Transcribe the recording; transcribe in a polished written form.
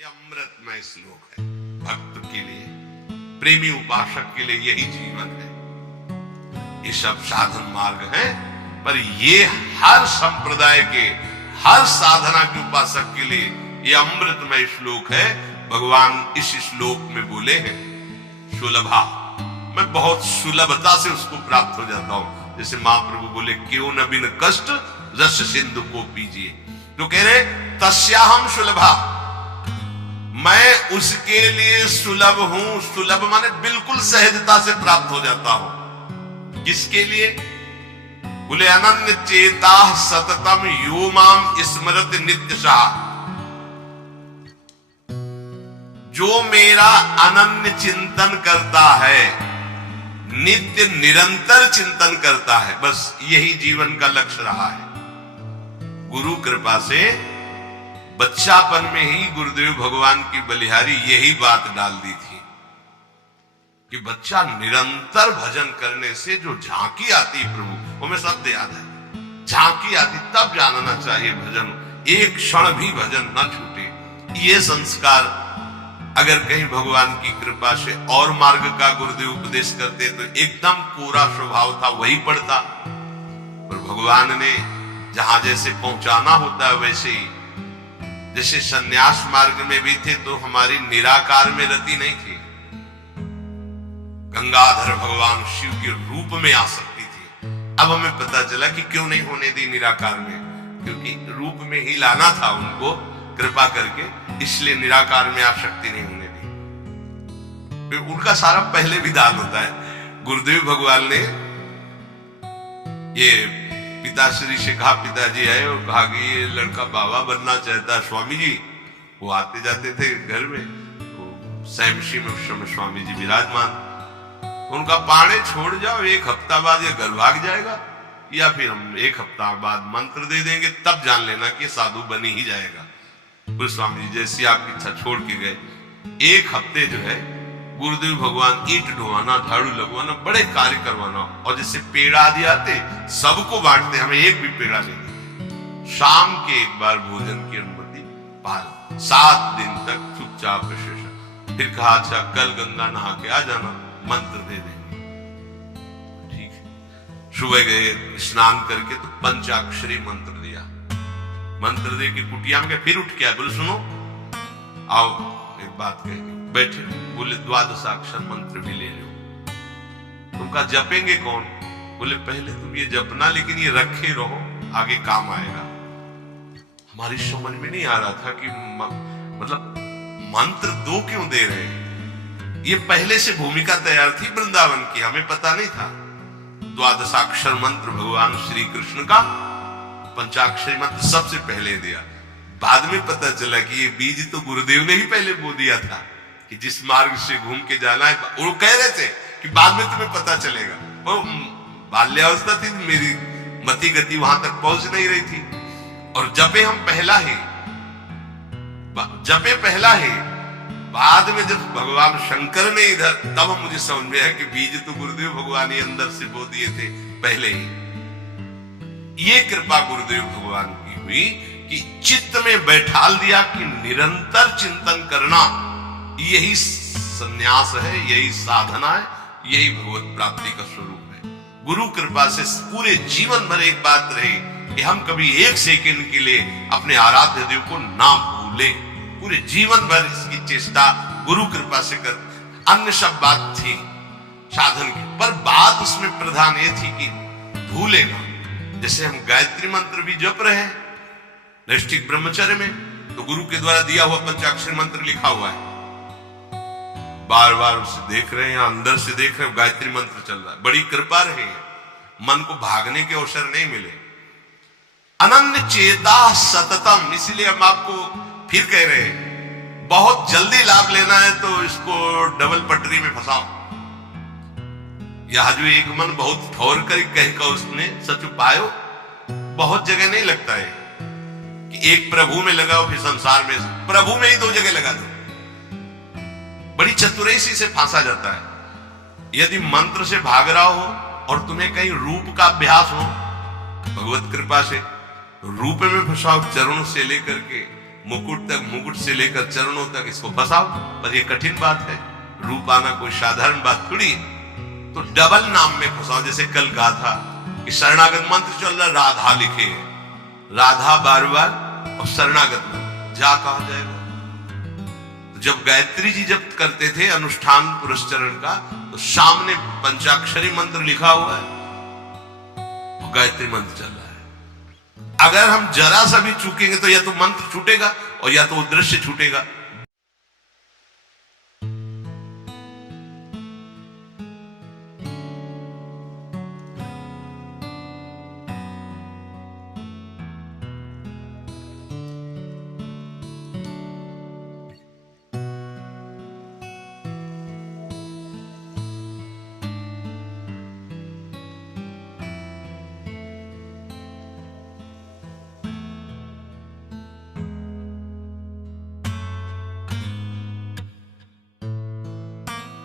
ये अमृतमय श्लोक है। भक्त के लिए, प्रेमी उपासक के लिए यही जीवन है। ये सब साधन मार्ग है, पर ये हर संप्रदाय के, हर साधना के उपासक के लिए ये अमृतमय श्लोक है। भगवान इस श्लोक में बोले हैं सुलभा, मैं बहुत सुलभता से उसको प्राप्त हो जाता हूं। जैसे महाप्रभु बोले क्यों न बिन कष्ट रस सिंधु को पीजिए, तो कह रहे तस्याहम सुलभा, मैं उसके लिए सुलभ हूं। सुलभ माने बिल्कुल सहजता से प्राप्त हो जाता हूं। किसके लिए? बोले अनन्य चेता सततम यो माम स्मरत नित्यशः, जो मेरा अनन्य चिंतन करता है, नित्य निरंतर चिंतन करता है, बस यही जीवन का लक्ष्य रहा है। गुरु कृपा से बच्चापन में ही गुरुदेव भगवान की बलिहारी यही बात डाल दी थी कि बच्चा निरंतर भजन करने से जो झांकी आती प्रभु, वो मैं शब्द याद है, झांकी आती तब जानना चाहिए भजन, एक क्षण भी भजन न छूटे। ये संस्कार अगर कहीं भगवान की कृपा से और मार्ग का गुरुदेव उपदेश करते तो एकदम कोरा स्वभाव था, वही पड़ता। पर भगवान ने जहां जैसे पहुंचाना होता है वैसे ही, जैसे सन्यास मार्ग में भी थे तो हमारी निराकार में रति नहीं थी, गंगाधर भगवान शिव के रूप में आ सकती थी। अब हमें पता चला कि क्यों नहीं होने दी निराकार में, क्योंकि रूप में ही लाना था उनको कृपा करके, इसलिए निराकार में आसक्ति नहीं होने दी। उनका सारा पहले विधान होता है। गुरुदेव भगवान ने ये पिताश्री से कहा, पिताजी आए और कहा कि ये लड़का बाबा बनना चाहता है स्वामी जी। वो आते जाते थे घर में, तो सैमशी में उस समय स्वामी जी विराजमान। उनका पाने छोड़ जाओ, एक हफ्ता बाद ये घर भाग जाएगा, या फिर हम एक हफ्ता बाद मंत्र दे देंगे, तब जान लेना कि साधु बन ही जाएगा। तो स्वामी जी जैसी आपकी इच्छा छोड़ के गए। एक हफ्ते जो है गुरुदेव भगवान ईंट ढोवाना, झाड़ू लगवाना, बड़े कार्य करवाना, और जैसे पेड़ा आदि आते सबको बांटते, हमें एक भी पेड़ा नहीं देते। शाम के एक बार भोजन की अनुमति पाल, 7 दिन तक चुपचाप शेषा। फिर कहा अच्छा कल गंगा नहा के आ जाना, मंत्र दे देंगे। ठीक है, सुबह गए स्नान करके तो पंचाक्षरी मंत्र दिया। मंत्र दे के कुटिया में गए, फिर उठ के आए, बोले सुनो आओ एक बात कहेंगे। बैठे, बोले द्वादशाक्षर मंत्र भी ले लो। तुमका जपेंगे कौन? बोले पहले तुम ये जपना, लेकिन ये रखे रहो, आगे काम आएगा। हमारी समझ में नहीं आ रहा था कि मतलब मंत्र दो क्यों दे रहे हैं। ये पहले से भूमिका तैयार थी वृंदावन की, हमें पता नहीं था। द्वादशाक्षर मंत्र भगवान श्री कृष्ण का, पंचाक्षरी मंत्र सबसे पहले दिया। बाद में पता चला कि ये बीज तो गुरुदेव ने ही पहले बो दिया था कि जिस मार्ग से घूम के जाना है। वो कह रहे थे कि बाद में तुम्हें पता चलेगा। वो बाल्यावस्था थी, मेरी मति गति वहां तक पहुंच नहीं रही थी। और जपे हम पहला ही, जपे पहला ही। बाद में जब भगवान शंकर ने इधर, तब मुझे समझ में आया कि बीज तो गुरुदेव भगवान ही अंदर से बो दिए थे पहले ही। ये कृपा गुरुदेव भगवान की हुई कि चित्त में बैठाल दिया कि निरंतर चिंतन करना यही संन्यास है, यही साधना है, यही भगवत प्राप्ति का स्वरूप है। गुरु कृपा से पूरे जीवन भर एक बात रही कि हम कभी एक सेकंड के लिए अपने आराध्य देव को ना भूले। पूरे जीवन भर इसकी चेष्टा गुरु कृपा से कर। अन्य सब बात थी साधन की, पर बात उसमें प्रधान ये थी कि भूलेगा। जैसे हम गायत्री मंत्र भी जप रहे हैं नैष्ठिक ब्रह्मचर्य में, तो गुरु के द्वारा दिया हुआ पंचाक्षरी मंत्र लिखा हुआ है, बार बार उसे देख रहे हैं, अंदर से देख रहे हैं, गायत्री मंत्र चल रहा है। बड़ी कृपा रही है, मन को भागने के अवसर नहीं मिले। अनन्य चेता सततम, इसीलिए हम आपको फिर कह रहे हैं, बहुत जल्दी लाभ लेना है तो इसको डबल पटरी में फंसाओ। यह जो एक मन बहुत ठोर कर कह उसने सच पायो, बहुत जगह नहीं लगता है कि एक प्रभु में लगाओ फिर संसार में, प्रभु में ही 2 जगह लगा दो। बड़ी चतुराई से फांसा जाता है। यदि मंत्र से भाग रहा हो और तुम्हें कहीं रूप का अभ्यास हो, भगवत कृपा से रूप में फंसाओ, चरणों से लेकर के मुकुट तक, मुकुट से लेकर चरणों तक इसको फंसाओ। पर ये कठिन बात है, रूप आना कोई साधारण बात थोड़ी। तो डबल नाम में फंसाओ। जैसे कल कहा था कि शरणागत मंत्र चल रहा, राधा लिखे, राधा बार बार और शरणागत मंत्र जा कहा जाएगा। तो जब गायत्री जी जब करते थे अनुष्ठान पुरस्चरण का, तो सामने पंचाक्षरी मंत्र लिखा हुआ है और गायत्री मंत्र चल रहा है। अगर हम जरा सा भी चूकेंगे तो या तो मंत्र छूटेगा और या तो वो दृश्य छूटेगा।